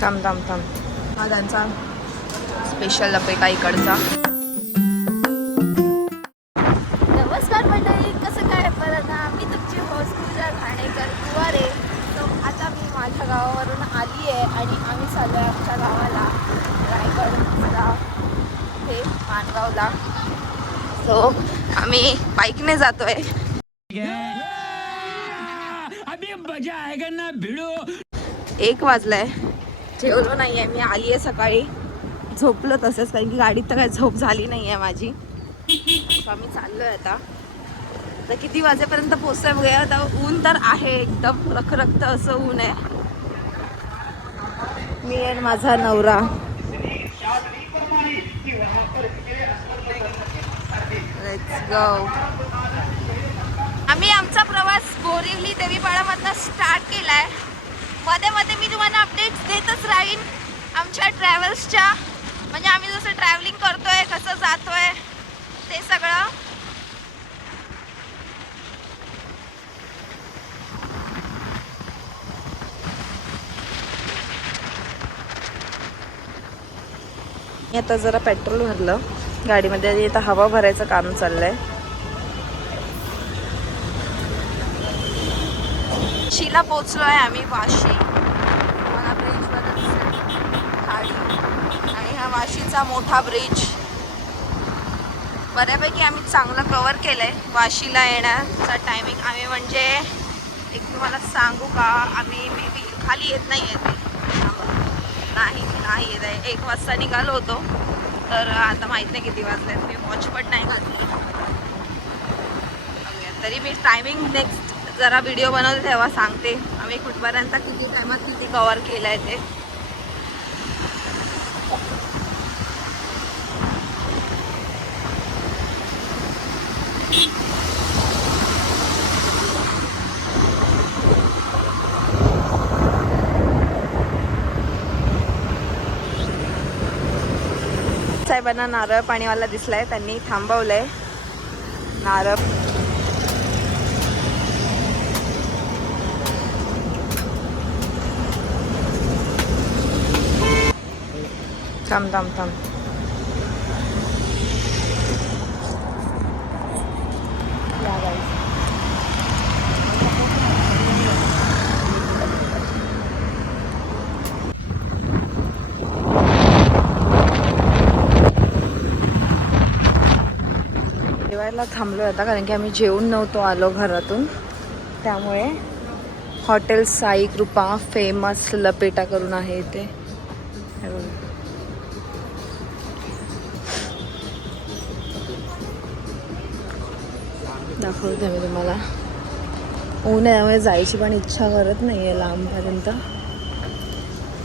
थांब थांब थांब. हा त्यांचा स्पेशल लपेटा इकडचा. नमस्कार मंडळी, कसं काय बरं ना. मी तुमची होस्ट पूजा घाणेकर दुवारे. तो आता मी माझ्या गावावरून आली आहे आणि आम्ही चाललो आहे आमच्या गावाला, रायगडला, हे माणगावला. सो आम्ही बाईकने जातो आहे. अभी मजा आएगा ना भिडो. 1 वाजलाय, जेवलो नाही आहे. मी आली आहे सकाळी, झोपलं तसंच, कारण की गाडीत तर काही झोप झाली नाही आहे माझी. सो आम्ही चाललो आहे आता. तर किती वाजेपर्यंत पोहोचतोय बघूया. आता ऊन तर आहे, एकदम रखरखतं असं ऊन आहे. मी आणि माझा नवरा. Let's go. आम्ही आमचा प्रवास बोरिवली देवीपाडामधनं स्टार्ट केलाय. मध्ये मध्ये मी तुम्हाला अपडेट्स देतच राहीन आमच्या ट्रॅव्हल्सच्या, म्हणजे आम्ही जसं ट्रॅव्हलिंग करतोय, कसं जातोय ते सगळं. मी आता जरा पेट्रोल भरलं गाडीमध्ये आणि आता हवा भरायचं काम चाललंय. वाशीला पोचलो आहे आम्ही. वाशी मला ब्रिजवरच खाडी आणि हा वाशीचा मोठा ब्रिज. बऱ्यापैकी आम्ही चांगलं कव्हर केलंय वाशीला येण्याचा टायमिंग. आम्ही म्हणजे एक तुम्हाला सांगू का, आम्ही मे बी खाली येत नाही येते नाही येत आहे. 1 वाजता निघालो होतो, तर आता माहीत नाही किती वाजले. मी वॉच पण नाही घातली. तरी मी टायमिंग नेक्स्ट जरा व्हिडिओ बनवते तेव्हा सांगते आम्ही कुठपर्यंत किती टायमात किती कव्हर केलं आहे ते. साहेबांना नारळ पाणीवाला दिसलाय, त्यांनी थांबवलंय. नारळ थांब थांब थांब. जेवायला थांबलो आता, कारण की आम्ही जेवून नव्हतो आलो घरातून. त्यामुळे हॉटेल साई कृपा फेमस लपेटा करून आहे इथे. दाखवते मी तुम्हाला. ऊन आहे त्यामुळे जायची पण इच्छा करत नाही आहे लांबपर्यंत,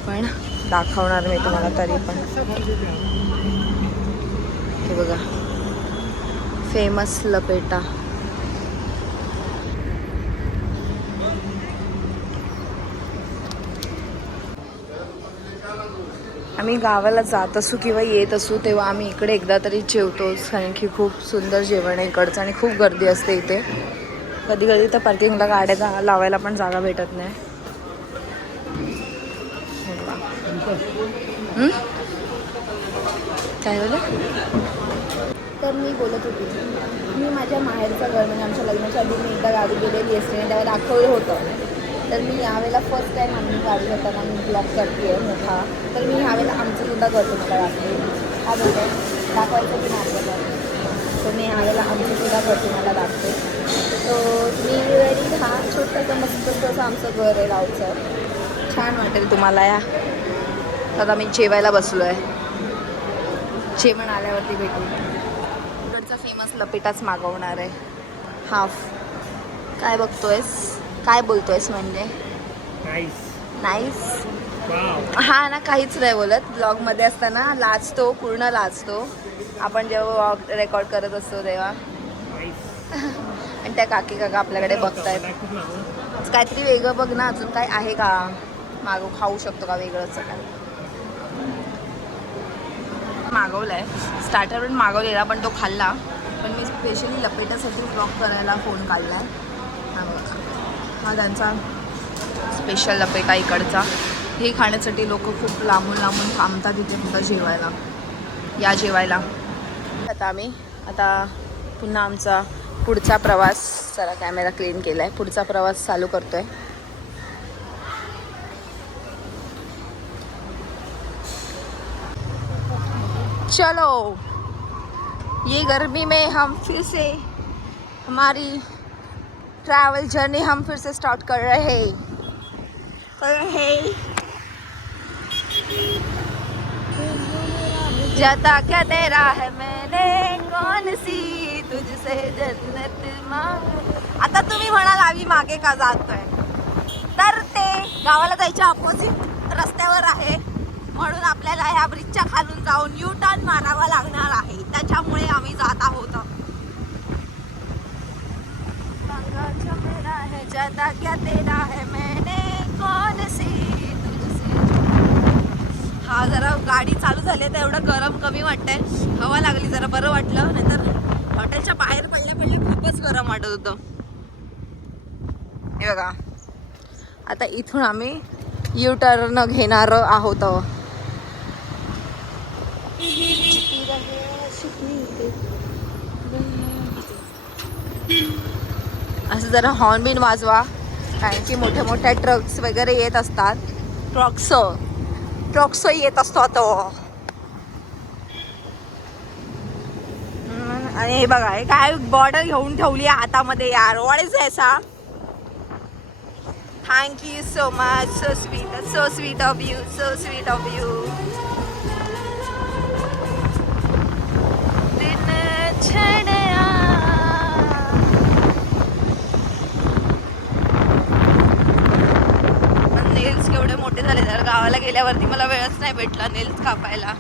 पण दाखवणार मी तुम्हाला तरी पण. हे बघा, फेमस लपेटा. आम्ही गावाला जात असू किंवा येत असू तेव्हा आम्ही इकडे एकदा तरी जेवतोच, कारण की खूप सुंदर जेवण आहे इकडचं आणि खूप गर्दी असते इथे. कधी कधी तर पार्किंगला गाड्या लावायला पण जागा भेटत नाही. काय झालं? तर मी बोलत होती, मी माझ्या माहेरचं घर, म्हणजे आमच्या लग्नाच्या आधी मी एकदा गाडी गेलेली असते आणि त्याला दाखवलं होतं. तर मी यावेळेला फर्स्ट टाईम आम्ही गाडी करताना मी ब्लॉग करते आहे मोठा. तर मी ह्यावेळेला आमचं सुद्धा करतो मला दाखवते. हा बोलते दाखवायचं की नाही आपल्याला. तर मी ह्यावेळेला आमचं सुद्धा करतो मला दाखवते. तो मी रेडी. हा छोटंसं मस्त असं आमचं घर आहे गावचं. छान वाटेल तुम्हाला. या आता मी जेवायला बसलो आहे. जेवण आल्यावरती भेटू. इकडचा फेमस लपेटाच मागवणार आहे, हाफ. काय बघतोयस, काय बोलतोयस? म्हणजे नाईस. हा ना, काहीच नाही बोलत. ब्लॉगमध्ये असताना लाजतो, पूर्ण लाजतो. आपण जेव्हा ब्लॉग रेकॉर्ड करत असतो तेव्हा. आणि त्या काकी काका आपल्याकडे बघतायत. काहीतरी वेगळं बघ ना, अजून काय आहे का मागव, खाऊ शकतो का वेगळंच काय मागवलंय. स्टार्टरवरून मागवलेला पण तो खाल्ला, पण मी स्पेशली लपेटासाठी ब्लॉग करायला फोन काढला आहे. हा बघा, हा त्यांचा स्पेशल लपेटा इकडचा. हे खाण्यासाठी लोक खूप लांबून लांबून थांबतात इथे सुद्धा जेवायला. या जेवायला. आता पुन्हा आमचा पुढचा प्रवास, चला कॅमेरा क्लीन केलाय, पुढचा प्रवास चालू करतोय. चलो, ये गर्मी में हम फिर से हमारी ट्रैवल जर्नी हम फिर से स्टार्ट कर रहे हैं. जाता क्या तेरा है मैंने कौन सी तुझसे जन्नत मांग. आता तुम्ही म्हणाल आम्ही मागे का जातोय, तर ते गावाला जायच्या अपोजिट रस्त्यावर आहे, म्हणून आपल्याला ह्या ब्रिजच्या खालून जाऊन यू टर्न मारावा लागणार आहे. त्याच्यामुळे आम्ही जात आहोत. जाता क्या तेरा है मैंने कौन सी तुझसे. हा जरा गाडी चालू झाली तर एवढं गरम कमी वाटतंय, हवा लागली जरा बरं वाटलं, नाहीतर हॉटेलच्या बाहेर पडल्या खूपच गरम वाटत होतं. हे बघा, आता इथून आम्ही यू टर्न घेणार आहोत. असं जरा हॉर्न बिन वाजवा, कारण की मोठ्या मोठ्या ट्रक्स वगैरे येत असतात. ट्रक्स येत असतात. आणि हे बघा, हे काय बॉटल घेऊन ठेवली आहे हातामध्ये यार. What is this? Thank you so much. So sweet of you, so sweet of you. Nails केवढे मोठे झाले, तर गावाला गेल्यावरती मला वेळच नाही भेटला नेल्स कापायला.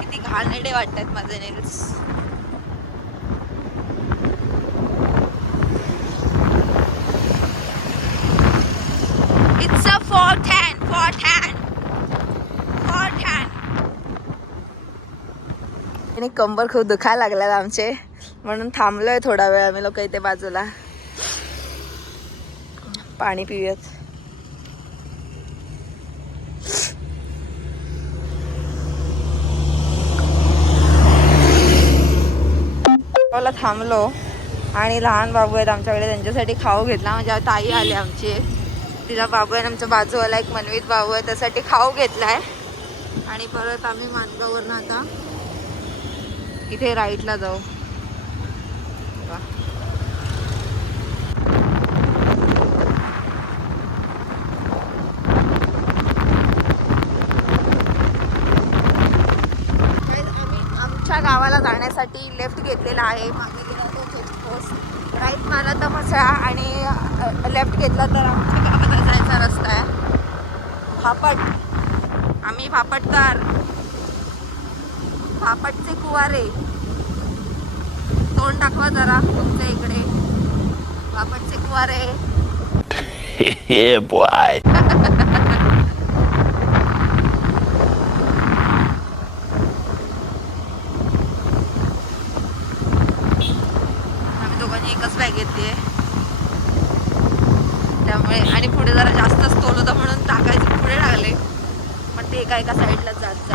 किती घाणेरडे वाटतात माझे nails. It's a fourth hand. आणि कंबर खूप दुखायला लागल्यात आमचे, म्हणून थांबलोय थोडा वेळ आम्ही लोक इथे बाजूला. पाणी पिऊयात. थांबलो आणि लहान बाबू आहेत आमच्याकडे, त्यांच्यासाठी खाऊ घेतला. माझ्या ताई आली आमची, तिला बाबू आहे. आमच्या बाजूवाला एक मनवीत बाबू आहे, त्यासाठी खाऊ घेतलाय. आणि परत आम्ही मानगाववरनं आता इथे राईटला जाऊ. गावाला जाण्यासाठी लेफ्ट घेतलेला आहे. मागे गेला तो चेकपोस्ट, राईट मारला तर म्हसळा, आणि लेफ्ट घेतला तर आमच्या गावाला जायचा रस्ता आहे. आम्ही भापटकर, भापटचे कुवारे. तोंड दाखवा जरा तुमच्या इकडे, भापटचे कुवारे. Yeah, boy. एकच बॅग घेतली आहे त्यामुळे, आणि पुढे जरा जास्तच तोल होतं म्हणून टाकायचं पुढे लागले, पण ते एका साईडला जात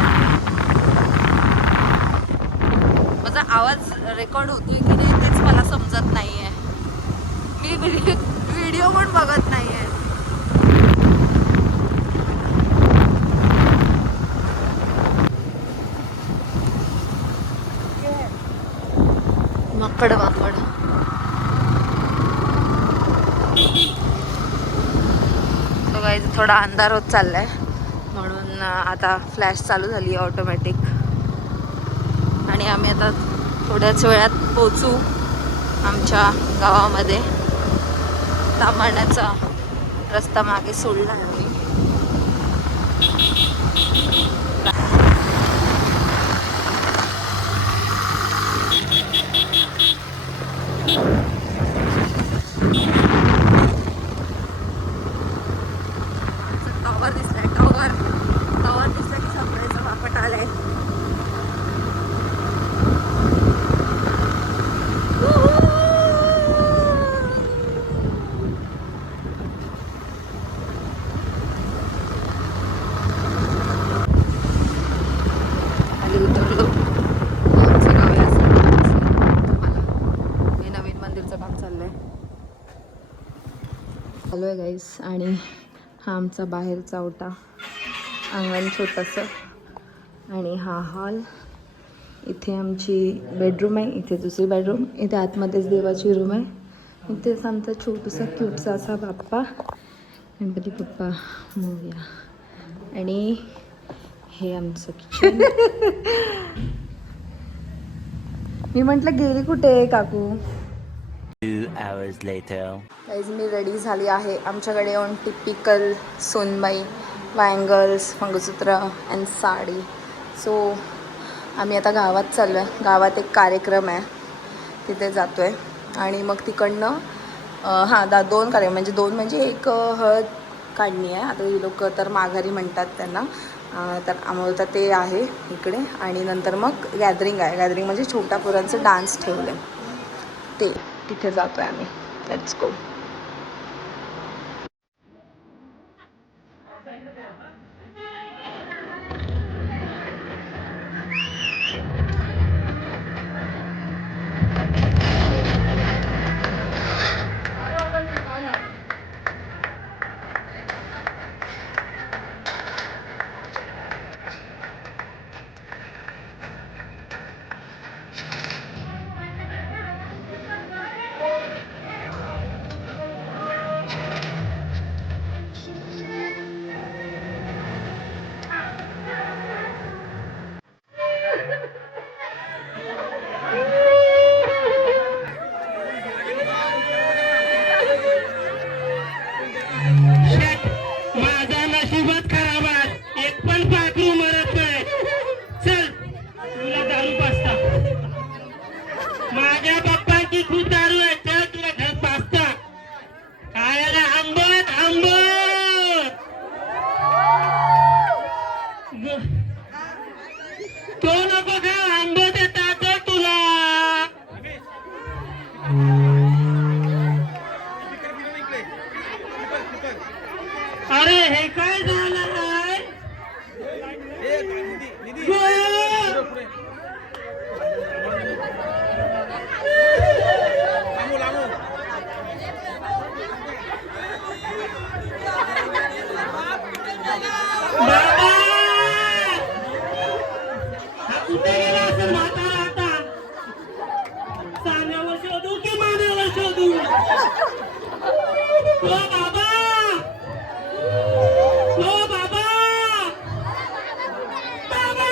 माझा आवाज रेकॉर्ड होतोय की नाही तेच मला समजत नाहीये. मी व्हिडिओ पण बघत नाहीये. माकड थोडा अंधार होत चाललाय, म्हणून आता फ्लॅश चालू झाली आहे ऑटोमॅटिक. आणि आम्ही आता थोड्याच वेळात पोचू आमच्या गावामध्ये. ताम्हाण्याचा रस्ता मागे सोडला नाही. टॉवर दिसलाय, टॉवर दिसला की सापडायचा बापट आलाय. चालू आहे गाईस आणि हा आमचा बाहेरचा ओटा, अंगण छोटंसं आणि हा हॉल. इथे आमची बेडरूम आहे, इथे दुसरी बेडरूम, इथे आतमध्येच देवाची रूम आहे. इथेच आमचा छोटूसा क्यूटसा असा बाप्पा, गणपती बाप्पा मोरया. आणि हे आमचं किचन. मी म्हटलं गेली कुठे काकू. 2 hours later. गाईज मी रेडी झाली आहे. आमच्याकडे on typical Sonbai, bangles, mangalsutra and sari. So आम्ही आता गावात चाललो आहे. गावात एक कार्यक्रम आहे, तिथे जातो आहे. आणि मग तिकडनं दोन कार्यक्रम म्हणजे एक हळद काढणी आहे. आता ही लोक तर माघारी म्हणतात त्यांना. तर आम्हाला ते आहे इकडे. आणि नंतर मग गॅदरिंग आहे. गॅदरिंग म्हणजे छोटा पोरांचं डान्स ठेवलं आहे, ते तिथे जातो आहे आम्ही. Let's go. माझा नशीबच खराब आहे, एक पण पाखरू मरत नाही. चल तुला दारू पाचता, माझ्या पप्पांची खूप दारू आहे. चल तुला घर पाचता. खायला आंबट आंबट. तो नको खा, आंबट येतात तुला. अरे हे काय झालं आहे? कुठे गेला असं म्हातारा आता? सांगावर शोधू की मानेवर शोधू? बाबा, बाबा, बाबा,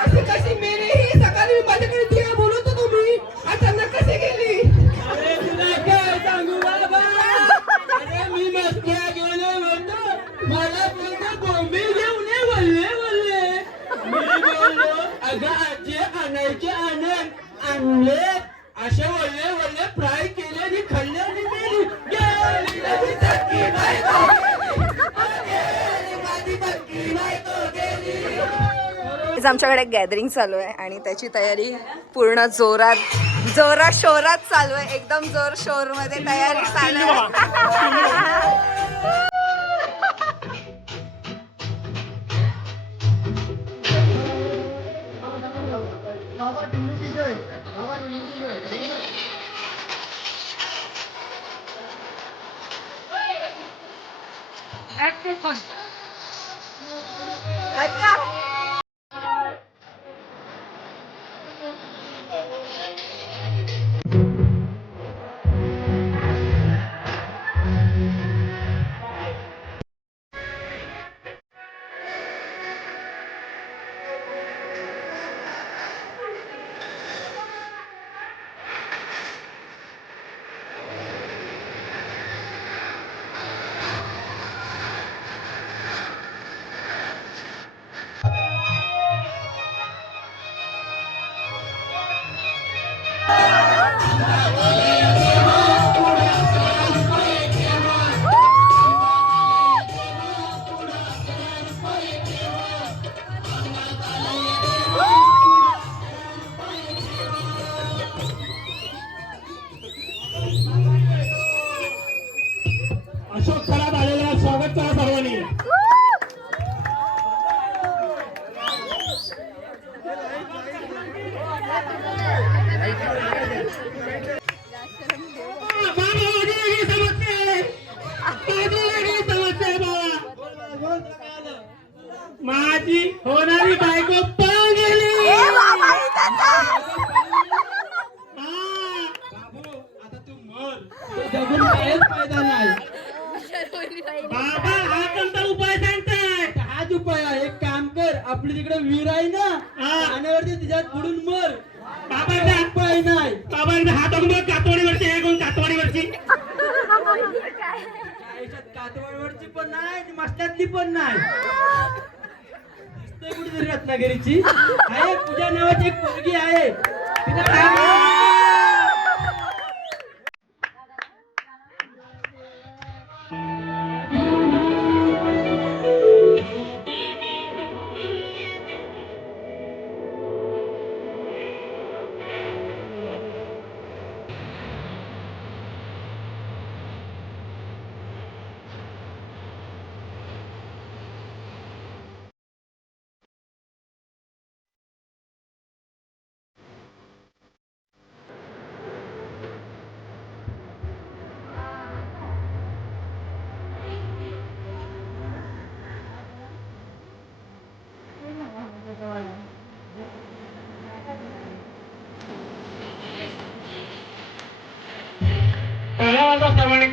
अशी कशी मेली ही? सकाळी माझ्याकडे दिया बोलत होतो मी, अचानक कशी गेली? अरे तुला काय सांगू बाबा, अरे मी मस्त्या गेले म्हणतो, मला बोलतो बोंबी घेऊन ये वल्ले वल्ले. मी बोललो अगं आजी आणायचे आणले, असे वल्ले वल्ले फ्राय केले आणि खाल्ले आणि मेली. गेली माझी सख्खी बायको, गेली माझी सख्खी बायको गेली. आमच्याकडे गॅदरिंग चालू आहे आणि त्याची तयारी पूर्ण जोरात शोरात चालू आहे. एकदम जोर शोर मध्ये तयारी चालू आहे. माझी होणारी बायको पळून गेली. आता तू मर, जगून काहीच फायदा नाही. बाबा हा कोणता उपाय सांगताय? हाच उपाय आहे. एक काम कर, आपली तिकडे विहीर आहे ना, पाण्यावरती तिच्यात बुडून मर. बाबांना उपाय नाही. बाबांना हात कातवाडीवरची आहे. कोण कातवाडीवरची? कातवाडीवरची पण नाही, मस्त्यातली पण नाही. दिसतंय कुठेतरी रत्नागिरीची आहे. तुझ्या नावाची एक पोरगी आहे. तिला काय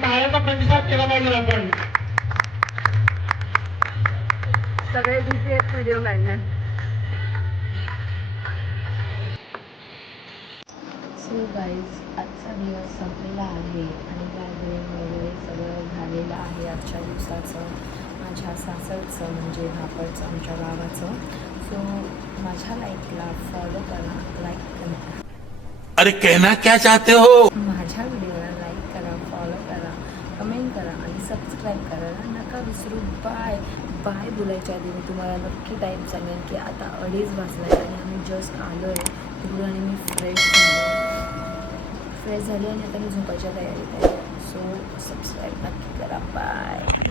काळाचा प्रतिसाद केला पाहिजे. आपण सगळे बिझी आहेत व्हिडिओ काढण्यात. सो गाईज, आजचा दिवस संपलेला आहे आणि गॅदरिंग वगैरे सगळं झालेलं आहे आजच्या दिवसाचं, माझ्या सासरचं म्हणजे धापडचं, आमच्या गावाचं. सो माझ्या लाईकला फॉलो करा, लाईक करा. अरे कहना क्या चाहते हो? माझ्या व्हिडिओला लाईक करा, फॉलो करा, कमेंट करा आणि सबस्क्राईब करायला नका विसरू. बाय बाय बोलायच्या आधी मी तुम्हाला नक्की टाईम सांगेन की आता 2:30 वाजला आणि आम्ही जस्ट आलो आहे तिकडून आणि मी फ्रेश झाली आणि आता मी झोपायच्या तयारीत आहे. सो